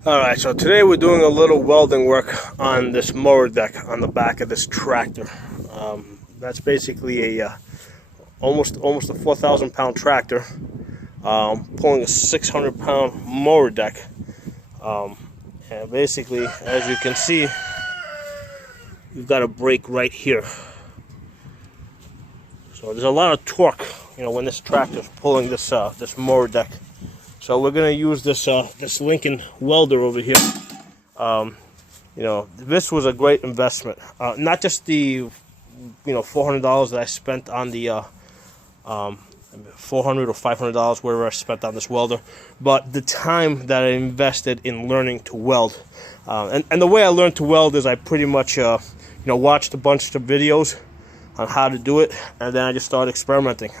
Alright, so today we're doing a little welding work on this mower deck on the back of this tractor. That's basically a almost a 4,000 pound tractor pulling a 600 pound mower deck. And basically, as you can see, you've got a brake right here. So there's a lot of torque, when this tractor's pulling this this mower deck. So we're gonna use this this Lincoln welder over here. This was a great investment. Not just the $400 that I spent on the $400 or $500, whatever I spent on this welder, but the time that I invested in learning to weld. And the way I learned to weld is I pretty much watched a bunch of videos on how to do it, and then I just started experimenting.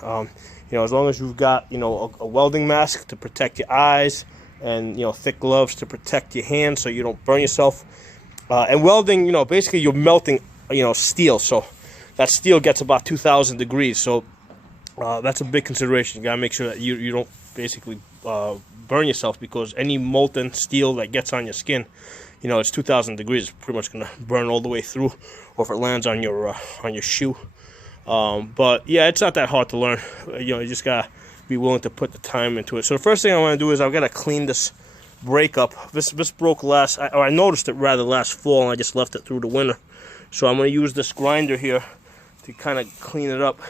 As long as you've got a welding mask to protect your eyes, and thick gloves to protect your hands so you don't burn yourself. And welding, basically you're melting steel, so that steel gets about 2,000 degrees. So that's a big consideration. You gotta make sure that you don't basically burn yourself, because any molten steel that gets on your skin, it's 2,000 degrees. It's pretty much gonna burn all the way through, or if it lands on your shoe. But yeah, it's not that hard to learn. You just gotta be willing to put the time into it. So the first thing I want to do is I've got to clean this brake up. This broke I noticed it rather last fall, and I just left it through the winter. So I'm going to use this grinder here to kind of clean it up.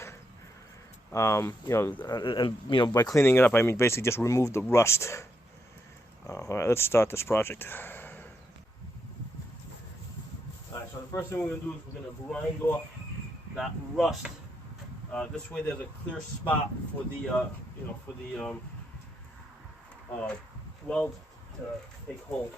By cleaning it up, I mean basically just remove the rust. All right, let's start this project. All right, so the first thing we're going to do is we're going to grind off that rust. This way there's a clear spot for the weld to take hold.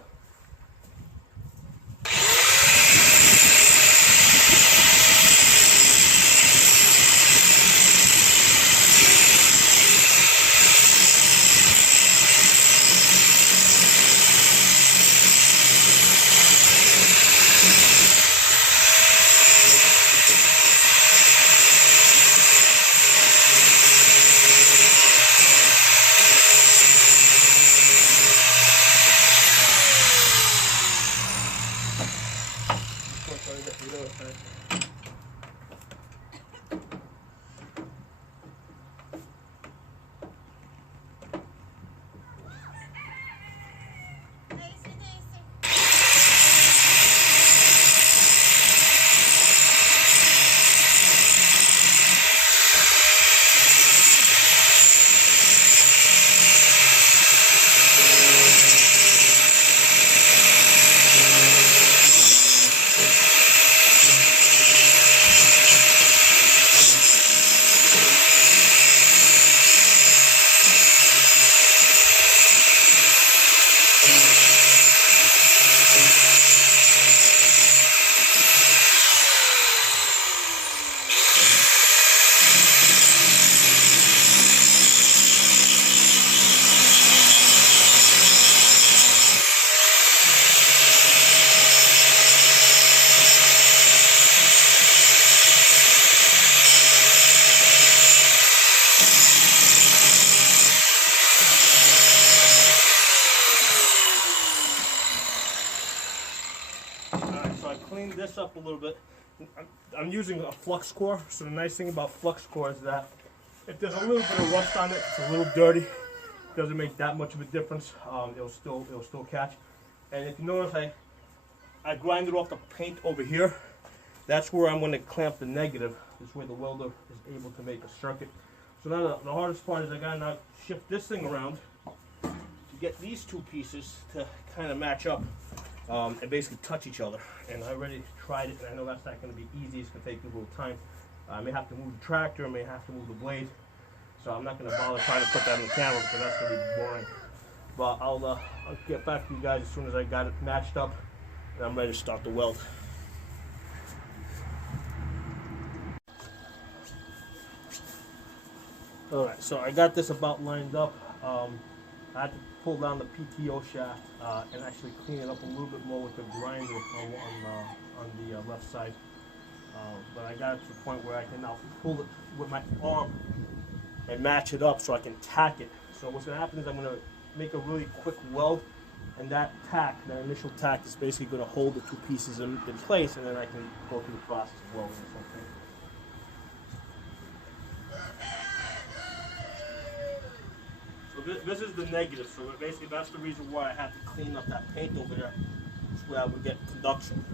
Clean this up a little bit. I'm using a flux core, so the nice thing about flux core is that if there's a little bit of rust on it, it's a little dirty, it doesn't make that much of a difference. It'll still catch. And if you notice, I grinded off the paint over here. That's where I'm going to clamp the negative. This is where the welder is able to make a circuit. So now the hardest part is I gotta now shift this thing around to get these two pieces to kind of match up. And basically touch each other. And I already tried it, and I know that's not going to be easy. It's going to take a little time. I may have to move the tractor, I may have to move the blade. So I'm not going to bother trying to put that on the camera, because that's going to be boring. But I'll get back to you guys as soon as I got it matched up, and I'm ready to start the weld. Alright, so I got this about lined up. I had to pull down the PTO shaft and actually clean it up a little bit more with the grinder on the left side. But I got it to the point where I can now pull it with my arm and match it up so I can tack it. So what's going to happen is I'm going to make a really quick weld And that tack, that initial tack, is basically going to hold the two pieces in place, and then I can go through the process of welding or something. So this is the negative. So basically, that's the reason why I had to clean up that paint over there, so I would get conduction.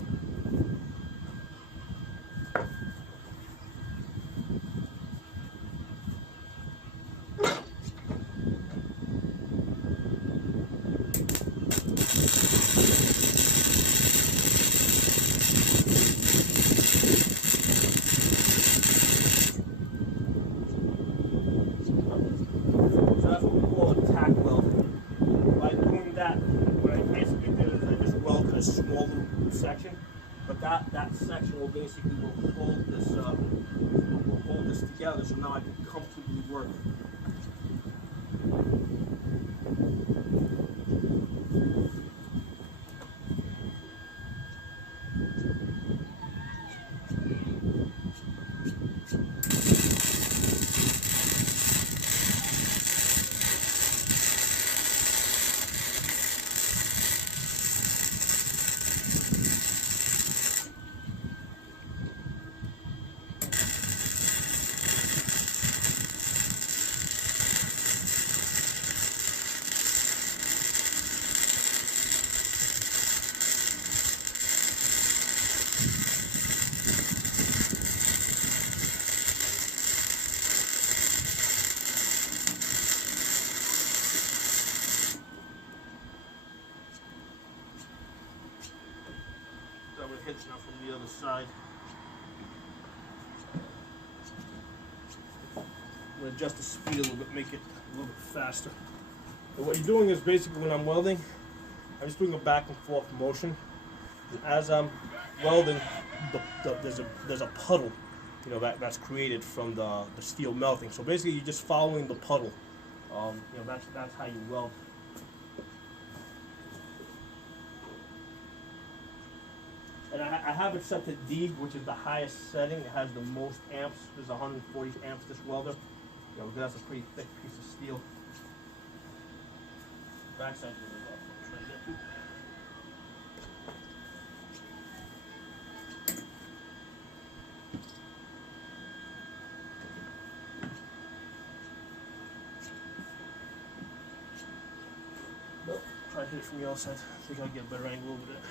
Small little section, but that section will basically hold this together, so now I can comfortably work. Hitch now from the other side. I'm going to adjust the speed a little bit, make it a little bit faster. So what you're doing is basically when I'm welding, I'm just doing a back and forth motion. And as I'm welding, there's a puddle, you know, that's created from the steel melting. So basically, you're just following the puddle. You know, that's how you weld. And I have it set to D, which is the highest setting. It has the most amps. There's 140 amps this welder. You know, because that's a pretty thick piece of steel. Backside right there too. Nope. Try to hit it from the other side. I think I'll get a better angle over there.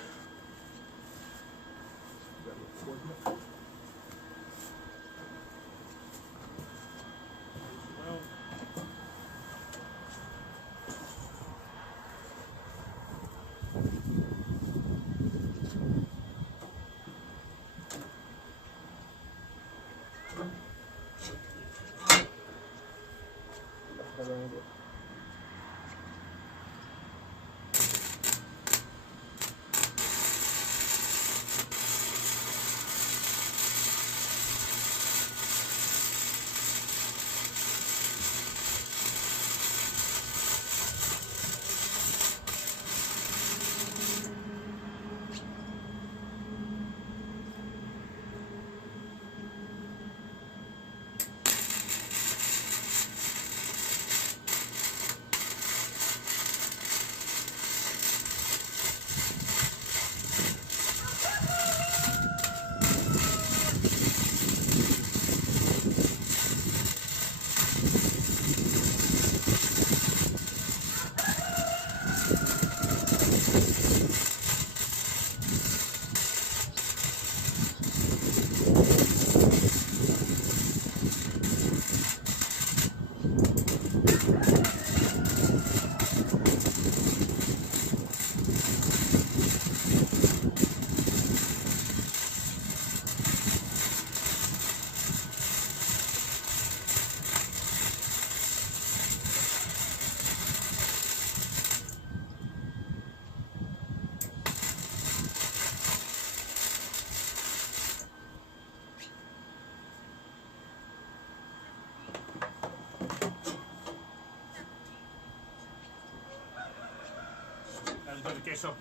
Okay, so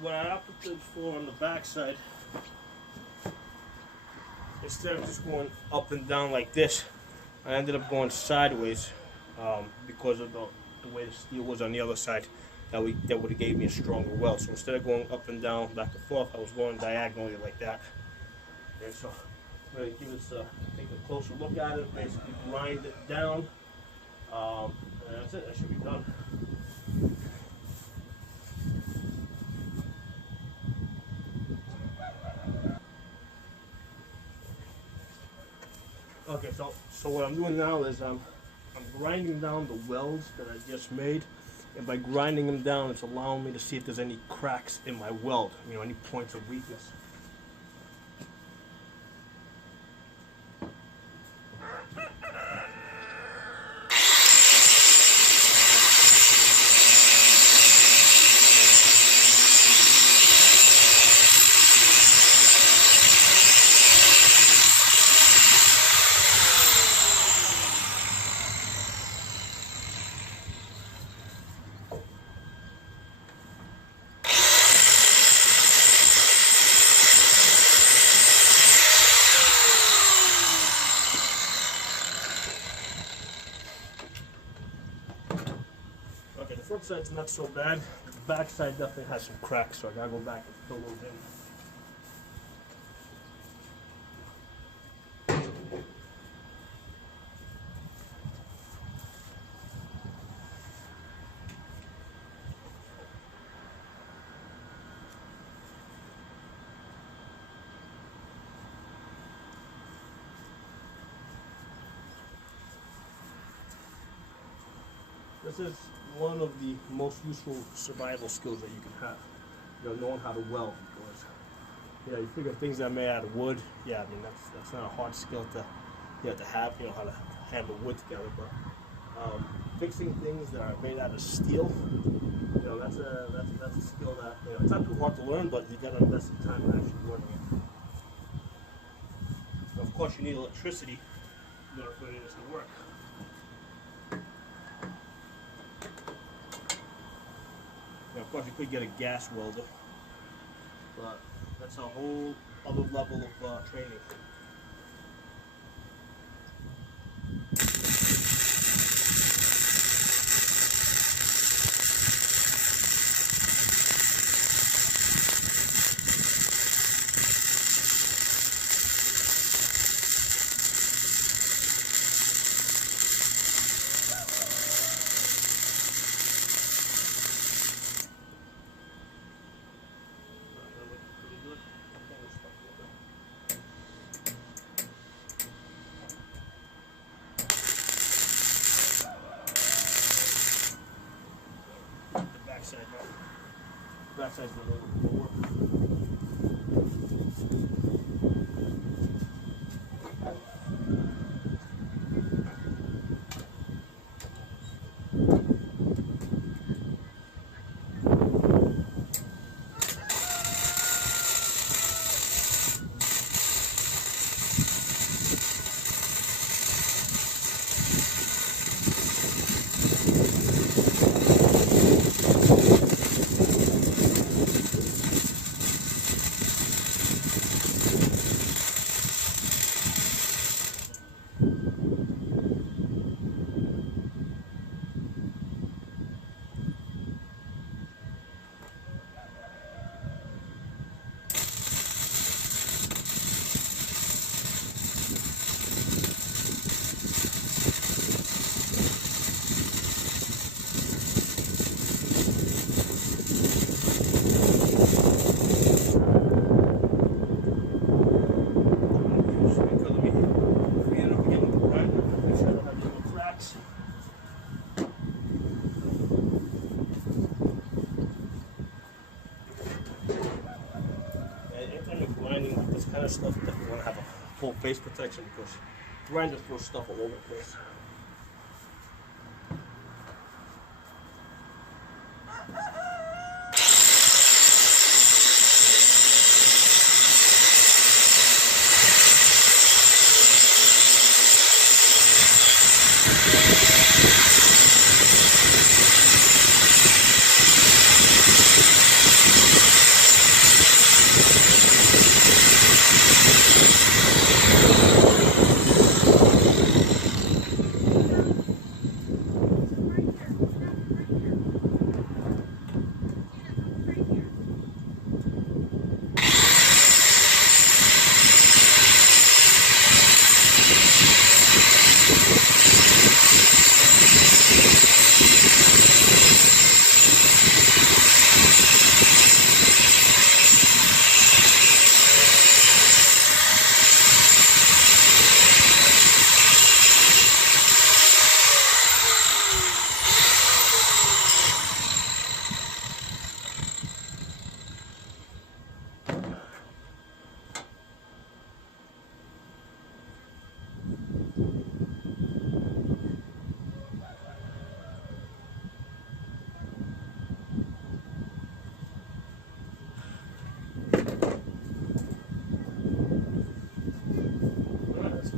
what I opted for on the back side, instead of just going up and down like this, I ended up going sideways because of the way the steel was on the other side. that would have gave me a stronger weld. So instead of going up and down, back and forth, I was going diagonally like that. And so I'm going to give this take a closer look at it, basically grind it down, and that's it. That should be done. Okay, so what I'm doing now is I'm grinding down the welds that I just made, and by grinding them down, it's allowing me to see if there's any cracks in my weld, you know, any points of weakness. Okay, the front side's not so bad. The back side definitely has some cracks, so I gotta go back and fill those in. This is one of the most useful survival skills that you can have. You know, knowing how to weld, because you know, you figure things that are made out of wood. Yeah, I mean that's not a hard skill to have. You know how to handle wood together, but fixing things that are made out of steel, you know, that's a skill that, you know, it's not too hard to learn, but you got to invest some time in actually learning it. Now, of course, you need electricity in order for any of this to work. Now, of course, you could get a gas welder, but that's a whole other level of training. Backside's not going to work. Kind of stuff that you want to have a full face protection, because grind just throws stuff all over the place.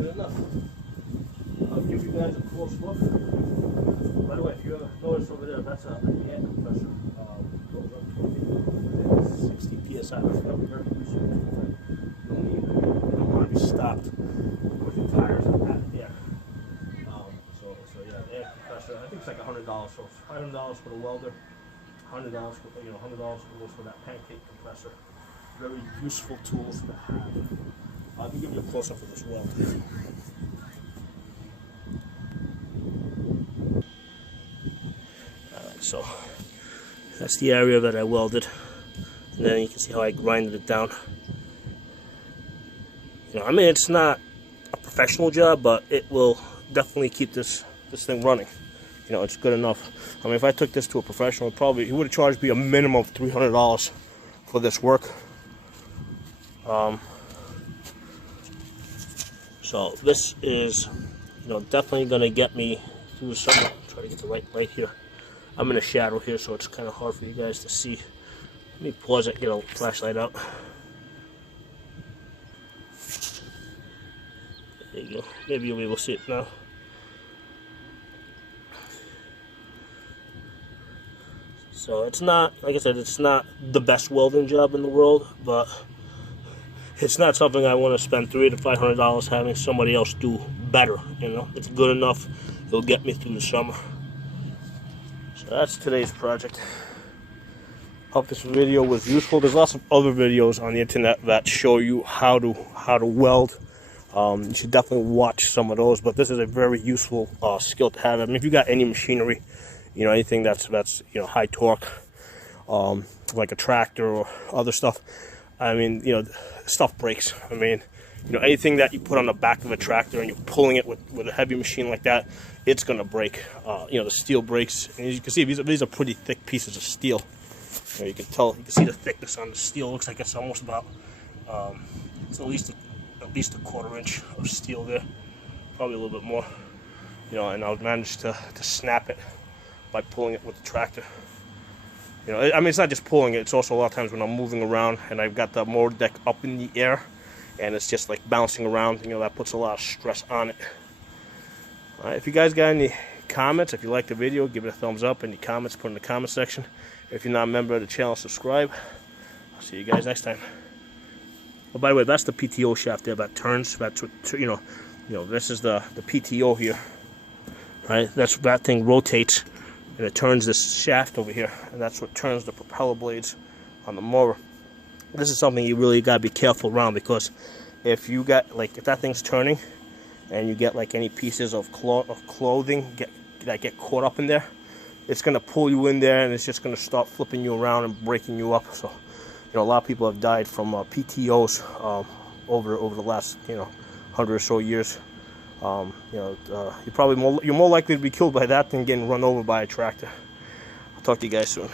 good enough. I'll give you guys a close look. By the way, if you ever notice over there, that's a air compressor. Goes up to 60 psi. That's very useful. You don't want to be stopped with your tires on that air. So yeah, air compressor. I think it's like $100. So it's $500 for the welder. $100 for $100 goes for that pancake compressor. Very useful tools to have. I'll give you a close up of this weld. So that's the area that I welded, and then you can see how I grinded it down. I mean, it's not a professional job, but it will definitely keep this thing running. It's good enough. I mean, if I took this to a professional, he would have charged me a minimum of $300 for this work. So this is, definitely going to get me through the summer. Try to get the right light here. I'm in a shadow here, so it's kind of hard for you guys to see. Let me pause it, get a flashlight out. There you go. Maybe you'll be able to see it now. So it's not, like I said, it's not the best welding job in the world, but it's not something I want to spend $300 to $500 having somebody else do better. It's good enough. It'll get me through the summer. So that's today's project. Hope this video was useful. There's lots of other videos on the internet that show you how to weld. You should definitely watch some of those. But this is a very useful skill to have. I mean, if you got any machinery, anything that's high torque, like a tractor or other stuff. I mean, stuff breaks. I mean, anything that you put on the back of a tractor and you're pulling it with a heavy machine like that, it's gonna break. The steel breaks, and as you can see, these are pretty thick pieces of steel. You can tell, you can see the thickness on the steel. It looks like it's almost about, it's at least a quarter inch of steel there, probably a little bit more. And I'll manage to snap it by pulling it with the tractor. I mean, it's not just pulling it, it's also a lot of times when I'm moving around and I've got the motor deck up in the air and it's just like bouncing around, that puts a lot of stress on it. Alright, if you guys got any comments, if you like the video, give it a thumbs up. Any comments, put in the comment section. If you're not a member of the channel, subscribe. I'll see you guys next time. Oh, by the way, that's the PTO shaft there that turns. That's what, this is the PTO here. Right, that thing rotates and it turns this shaft over here, and that's what turns the propeller blades on the mower. This is something you really gotta be careful around, because if you got if that thing's turning and you get any pieces of clothing that get caught up in there, it's gonna pull you in there and it's just gonna start flipping you around and breaking you up. So a lot of people have died from PTOs over the last 100 or so years. You're more likely to be killed by that than getting run over by a tractor. I'll talk to you guys soon.